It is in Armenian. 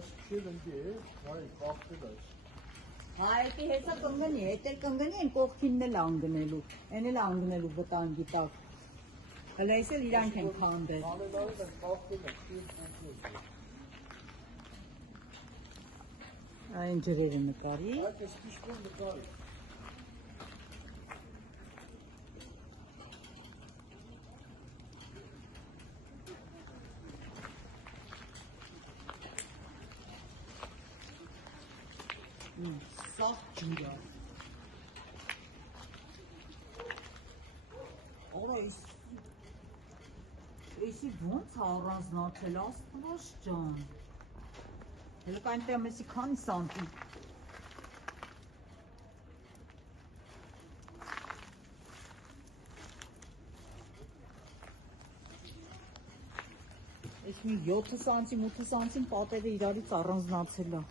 այս քիլը դե, հայ կապտել այս։ Հայտի հեսա կնգնի, հետել կնգնի են կողքինն էլ անգնելու, են էլ անգնելու վտանգի տակ։ Հələ այս էլ իրանք են քանդել։ Անելարին են կապտել են, քիլ կողքել։ Այն ջրերը նկարի։ Այդ ես կիշկում նկարի։ Սաղ ջուրա։ Օր էսի ոնց առանձնացել, աստված ջան։ Հելք այնտեղ մեսի քանի սանտի։ Ես մի 7 սանտիմ, 8 սանտիմ պատերը իրարից առանձնացել է։